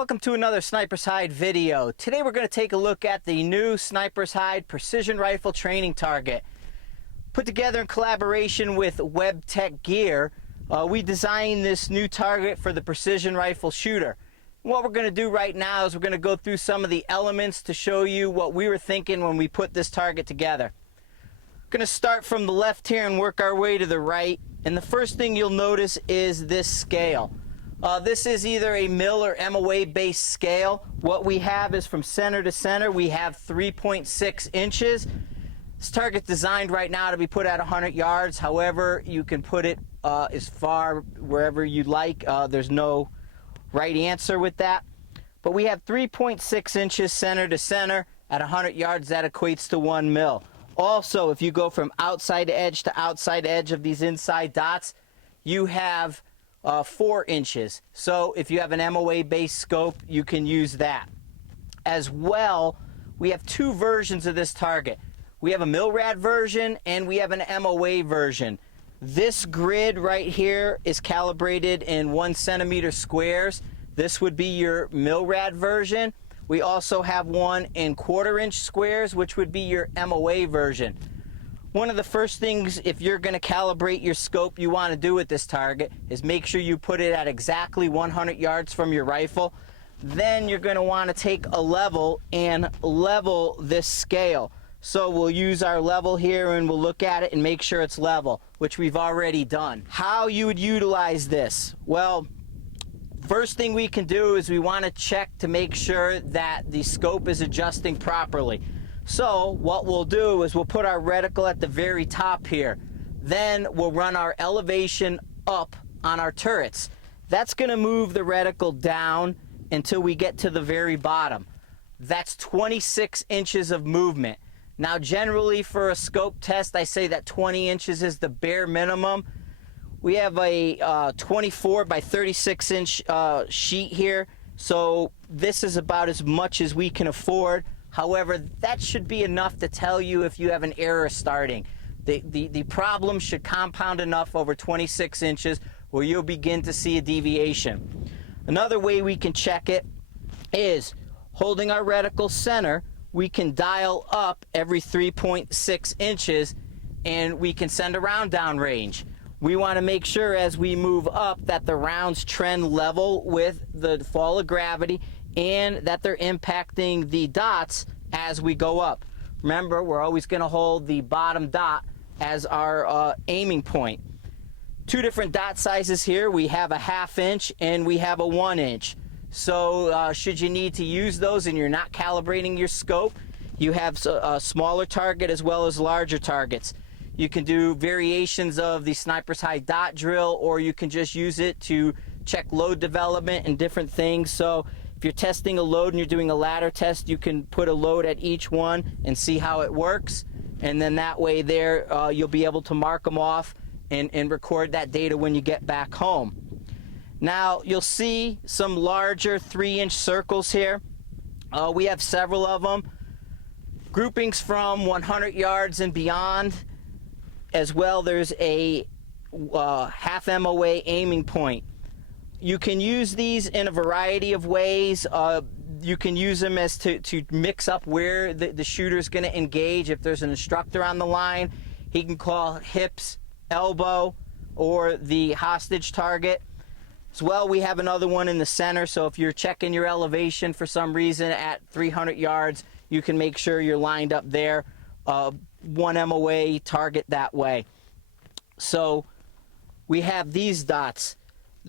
Welcome to another Sniper's Hide video. Today we're going to take a look at the new Sniper's Hide Precision Rifle Training Target. Put together in collaboration with WebTech Gear, we designed this new target for the precision rifle shooter. What we're going to do right now is we're going to go through some of the elements to show you what we were thinking when we put this target together. We're going to start from the left here and work our way to the right. And the first thing you'll notice is this scale. This is either a mil or MOA based scale. What we have is from center to center, we have 3.6 inches. This target's designed right now to be put at 100 yards. However, you can put it as far wherever you like. There's no right answer with that. But we have 3.6 inches center to center. At 100 yards, that equates to 1 mil. Also, if you go from outside edge to outside edge of these inside dots, you have 4 inches. So if you have an MOA based scope, you can use that. As well, we have two versions of this target. We have a MILRAD version and we have an MOA version. This grid right here is calibrated in 1 centimeter squares. This would be your MILRAD version. We also have one in 1/4 inch squares, which would be your MOA version. One of the first things, if you're going to calibrate your scope, you want to do with this target is make sure you put it at exactly 100 yards from your rifle. Then you're going to want to take a level and level this scale. So we'll use our level here and we'll look at it and make sure it's level, which we've already done. How you would utilize this? Well, first thing we can do is we want to check to make sure that the scope is adjusting properly. So what we'll do is we'll put our reticle at the very top here. Then we'll run our elevation up on our turrets. That's going to move the reticle down until we get to the very bottom. That's 26 inches of movement. Now generally for a scope test, I say that 20 inches is the bare minimum. We have a 24 by 36 inch sheet here. So this is about as much as we can afford. However, that should be enough to tell you if you have an error starting. The problem should compound enough over 26 inches where you'll begin to see a deviation. Another way we can check it is holding our reticle center. We can dial up every 3.6 inches and we can send a round down range. We want to make sure as we move up that the rounds trend level with the fall of gravity and that they're impacting the dots as we go up. Remember, we're always going to hold the bottom dot as our aiming point. Two different dot sizes here. We have a 1/2 inch and we have a 1 inch. So should you need to use those and you're not calibrating your scope, you have a smaller target as well as larger targets. You can do variations of the Sniper's Hide dot drill, or you can just use it to check load development and different things. So if you're testing a load and you're doing a ladder test, you can put a load at each one and see how it works. And then that way there, you'll be able to mark them off and record that data when you get back home. Now you'll see some larger 3-inch circles here. We have several of them. Groupings from 100 yards and beyond. As well, there's a half MOA aiming point. You can use these in a variety of ways. You can use them as to mix up where the shooter's going to engage. If there's an instructor on the line, he can call hips, elbow, or the hostage target. As well, we have another one in the center, so if you're checking your elevation for some reason at 300 yards, you can make sure you're lined up there. 1 MOA target that way. So we have these dots.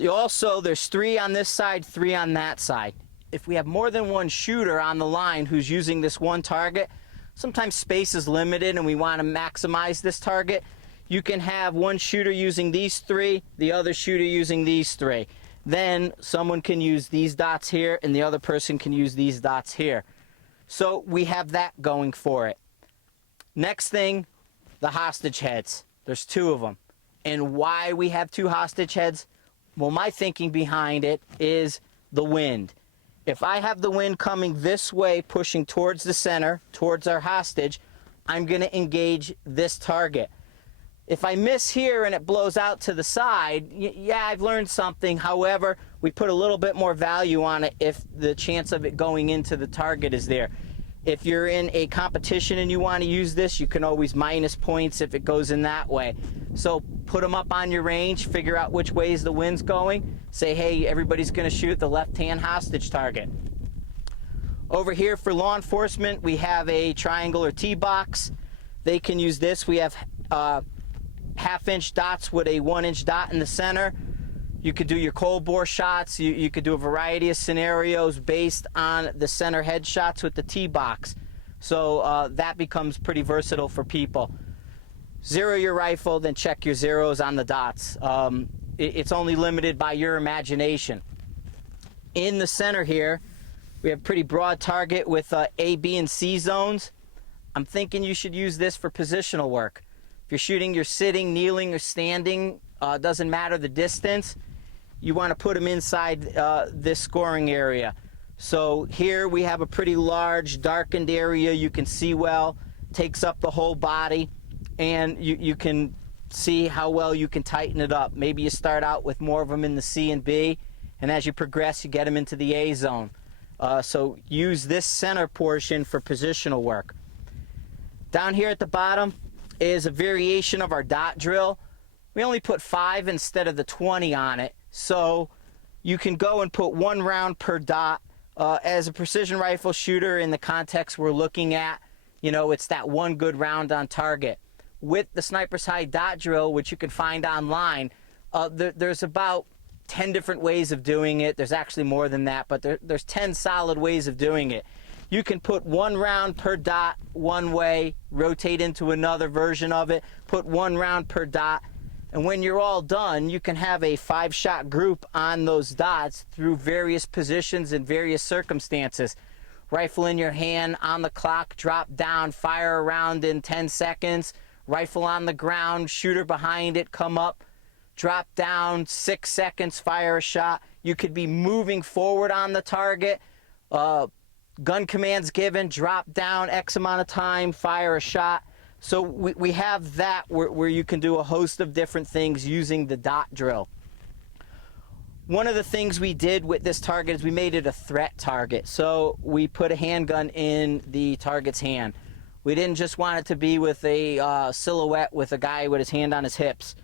Also, there's 3 on this side, 3 on that side. If we have more than one shooter on the line who's using this one target, sometimes space is limited and we want to maximize this target. You can have one shooter using these 3, the other shooter using these 3. Then someone can use these dots here and the other person can use these dots here. So we have that going for it. Next thing, the hostage heads. There's 2 of them. And why we have 2 hostage heads? Well, my thinking behind it is the wind. If I have the wind coming this way, pushing towards the center, towards our hostage, I'm going to engage this target. If I miss here and it blows out to the side, yeah, I've learned something. However, we put a little bit more value on it if the chance of it going into the target is there. If you're in a competition and you want to use this, you can always minus points if it goes in that way. So put them up on your range, figure out which ways the wind's going. Say, hey, everybody's going to shoot the left-hand hostage target. Over here for law enforcement, we have a triangle or T-box. They can use this. We have half-inch dots with a 1-inch dot in the center. You could do your cold bore shots. You could do a variety of scenarios based on the center head shots with the T-box. So that becomes pretty versatile for people. Zero your rifle, then check your zeros on the dots. It's only limited by your imagination. In the center here, we have a pretty broad target with A, B, and C zones. I'm thinking you should use this for positional work. If you're shooting, you're sitting, kneeling, or standing, doesn't matter the distance. You want to put them inside this scoring area. So here we have a pretty large darkened area. You can see well, takes up the whole body, and you can see how well you can tighten it up. Maybe you start out with more of them in the C and B, and as you progress, you get them into the A zone. So use this center portion for positional work. Down here at the bottom is a variation of our dot drill. We only put 5 instead of the 20 on it. So you can go and put 1 round per dot. As a precision rifle shooter in the context we're looking at, you know, it's that one good round on target. With the Sniper's Hide dot drill, which you can find online, there's about 10 different ways of doing it. There's actually more than that, but there's 10 solid ways of doing it. You can put 1 round per dot one way, rotate into another version of it, put 1 round per dot, and when you're all done, you can have a 5-shot group on those dots through various positions and various circumstances. Rifle in your hand, on the clock, drop down, fire a round in 10 seconds, rifle on the ground, shooter behind it, come up, drop down, 6 seconds, fire a shot. You could be moving forward on the target, gun commands given, drop down X amount of time, fire a shot. So we have that where you can do a host of different things using the dot drill. One of the things we did with this target is we made it a threat target. So we put a handgun in the target's hand. We didn't just want it to be with a silhouette with a guy with his hand on his hips.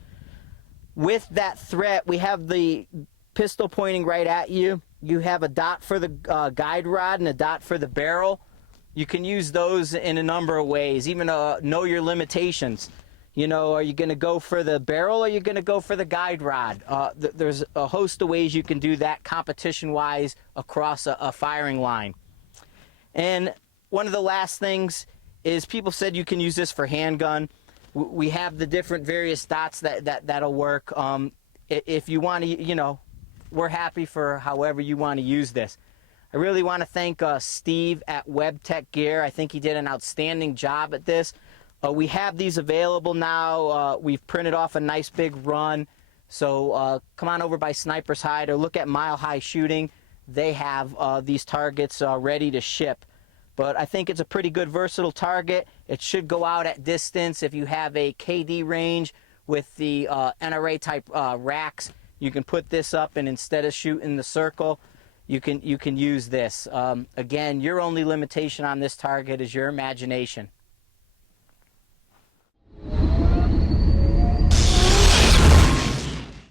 With that threat, we have the pistol pointing right at you. You have a dot for the guide rod and a dot for the barrel. You can use those in a number of ways, even know your limitations. You know, are you going to go for the barrel or are you going to go for the guide rod? There's a host of ways you can do that competition-wise across a firing line. And one of the last things is people said you can use this for handgun. We have the different various dots that'll work. If you want to, you know, we're happy for however you want to use this. I really want to thank Steve at WebTech Gear. I think he did an outstanding job at this. We have these available now. We've printed off a nice big run. So come on over by Sniper's Hide or look at Mile High Shooting. They have these targets ready to ship. But I think it's a pretty good versatile target. It should go out at distance. If you have a KD range with the NRA type racks, you can put this up, and instead of shooting the circle, you can use this. Again, your only limitation on this target is your imagination.